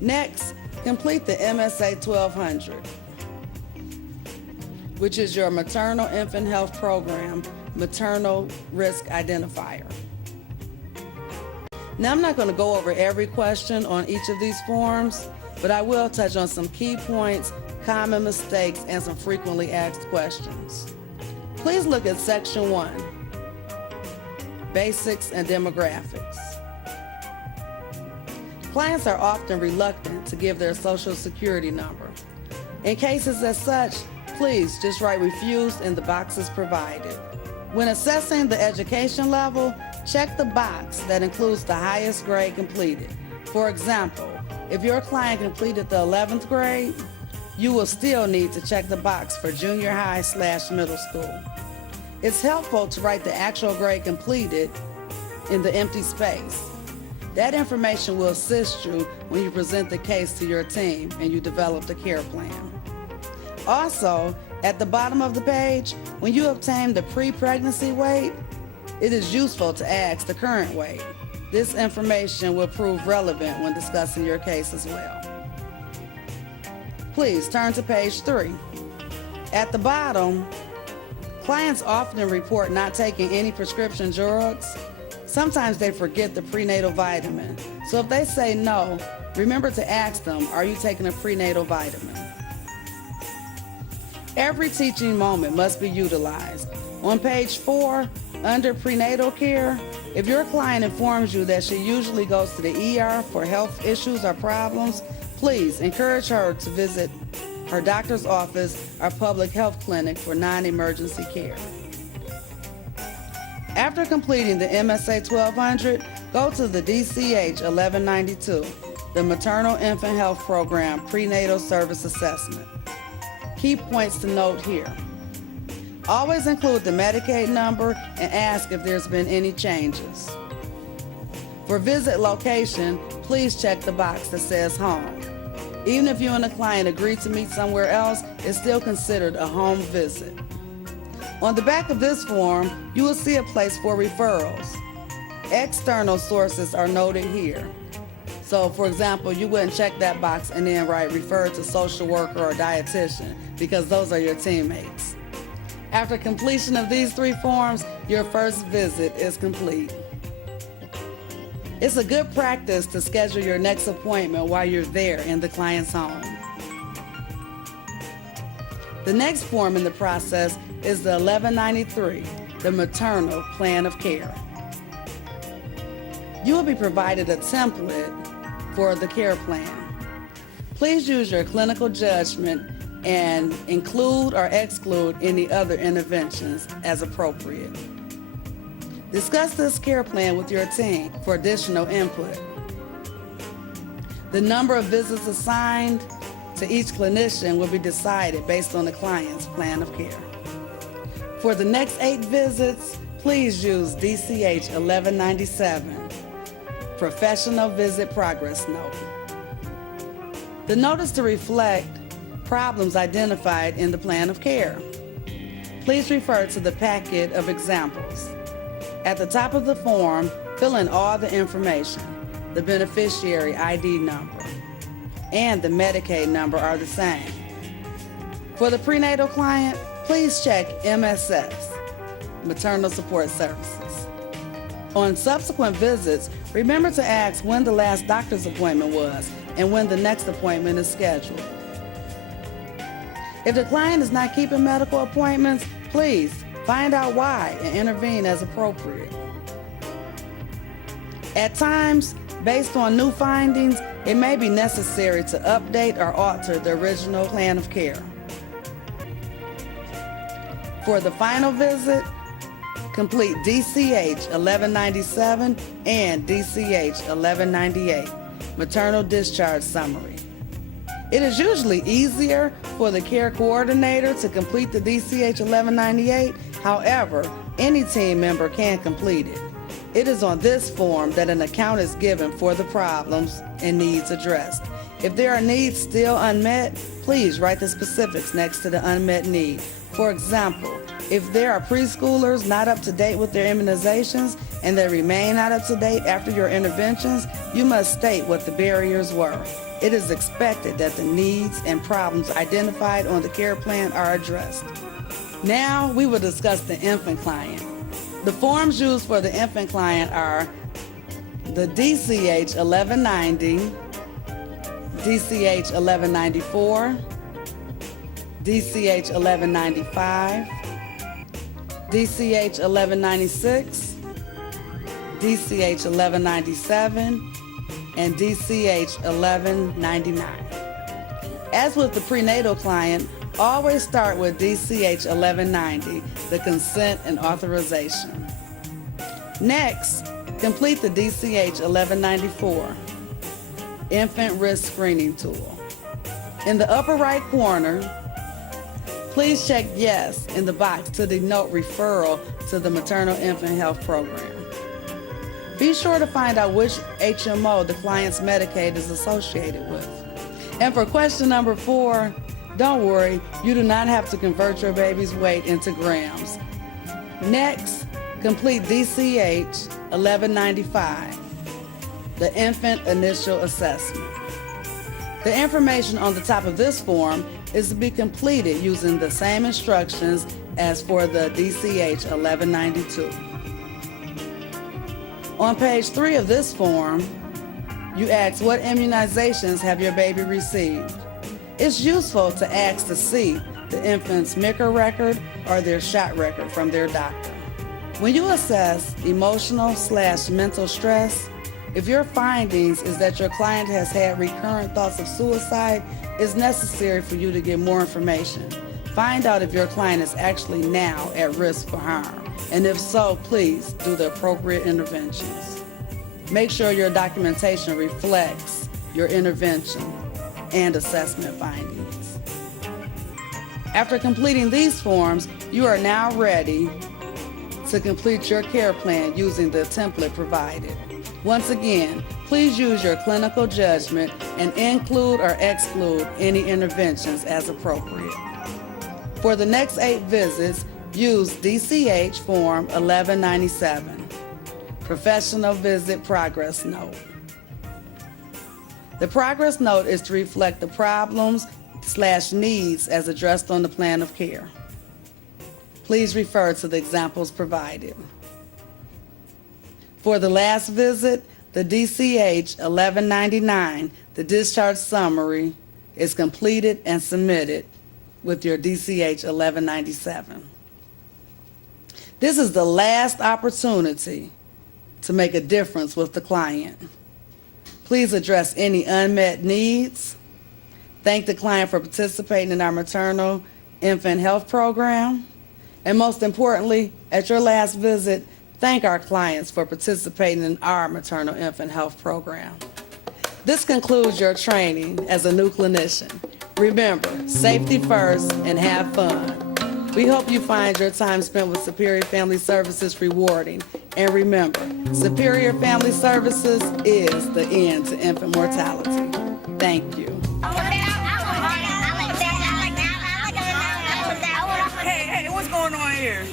Next, complete the MSA 1200, which is your Maternal Infant Health Program Maternal Risk Identifier. Now, I'm not going to go over every question on each of these forms, but I will touch on some key points, common mistakes, and some frequently asked questions. Please look at Section 1, Basics and Demographics. Clients are often reluctant to give their Social Security number. In cases as such, please just write refused in the boxes provided. When assessing the education level, check the box that includes the highest grade completed. For example, if your client completed the 11th grade, you will still need to check the box for junior high/middle school. It's helpful to write the actual grade completed in the empty space. That information will assist you when you present the case to your team and you develop the care plan. Also, at the bottom of the page, when you obtain the pre-pregnancy weight, it is useful to ask the current weight. This information will prove relevant when discussing your case as well. Please turn to page 3. At the bottom, clients often report not taking any prescription drugs. Sometimes they forget the prenatal vitamin. So if they say no, remember to ask them, are you taking a prenatal vitamin? Every teaching moment must be utilized. On page 4, under prenatal care, if your client informs you that she usually goes to the ER for health issues or problems, please encourage her to visit her doctor's office or public health clinic for non-emergency care. After completing the MSA 1200, go to the DCH 1192, the Maternal Infant Health Program Prenatal Service Assessment. Key points to note here. Always include the Medicaid number and ask if there's been any changes. For visit location, please check the box that says home. Even if you and the client agree to meet somewhere else, it's still considered a home visit. On the back of this form, you will see a place for referrals. External sources are noted here. So, for example, you wouldn't check that box and then write refer to social worker or dietitian because those are your teammates. After completion of these 3 forms, your first visit is complete. It's a good practice to schedule your next appointment while you're there in the client's home. The next form in the process is the 1193, the Maternal Plan of Care. You will be provided a template for the care plan. Please use your clinical judgment and include or exclude any other interventions as appropriate. Discuss this care plan with your team for additional input. The number of visits assigned to each clinician will be decided based on the client's plan of care. For the next 8 visits, please use DCH 1197, Professional Visit Progress Note. The note is to reflect problems identified in the plan of care. Please refer to the packet of examples. At the top of the form, fill in all the information. The beneficiary ID number and the Medicaid number are the same. For the prenatal client, please check MSS, Maternal Support Services. On subsequent visits, remember to ask when the last doctor's appointment was and when the next appointment is scheduled. If the client is not keeping medical appointments, please find out why and intervene as appropriate. At times, based on new findings, it may be necessary to update or alter the original plan of care. For the final visit, complete DCH 1197 and DCH 1198, Maternal Discharge Summary. It is usually easier for the care coordinator to complete the DCH 1198. However, any team member can complete it. It is on this form that an account is given for the problems and needs addressed. If there are needs still unmet, please write the specifics next to the unmet need. For example, if there are preschoolers not up to date with their immunizations, and they remain not up to date after your interventions, you must state what the barriers were. It is expected that the needs and problems identified on the care plan are addressed. Now we will discuss the infant client. The forms used for the infant client are the DCH 1190, DCH 1194, DCH 1195, DCH 1196, DCH 1197, and DCH 1199. As with the prenatal client, always start with DCH 1190, the consent and authorization. Next, complete the DCH 1194, infant risk screening tool. In the upper right corner, please check yes in the box to denote referral to the maternal infant health program. Be sure to find out which HMO the client's Medicaid is associated with. And for question number 4, don't worry, you do not have to convert your baby's weight into grams. Next, complete DCH 1195, the infant initial assessment. The information on the top of this form is to be completed using the same instructions as for the DCH 1192. On page 3 of this form, you ask what immunizations have your baby received. It's useful to ask to see the infant's MICR record or their shot record from their doctor. When you assess emotional/mental stress, if your findings is that your client has had recurrent thoughts of suicide, it's necessary for you to get more information. Find out if your client is actually now at risk for harm, and if so, please do the appropriate interventions. Make sure your documentation reflects your intervention and assessment findings. After completing these forms, you are now ready to complete your care plan using the template provided. Once again, please use your clinical judgment and include or exclude any interventions as appropriate. For the next 8 visits, use DCH Form 1197, Professional Visit Progress Note. The progress note is to reflect the problems/needs as addressed on the plan of care. Please refer to the examples provided. For the last visit, the DCH 1199, the discharge summary, is completed and submitted with your DCH 1197. This is the last opportunity to make a difference with the client. Please address any unmet needs. Thank the client for participating in our maternal infant health program. And most importantly, at your last visit, thank our clients for participating in our maternal infant health program. This concludes your training as a new clinician. Remember, safety first and have fun. We hope you find your time spent with Superior Family Services rewarding. And remember, Superior Family Services is the end to infant mortality. Thank you. Hey, what's going on here?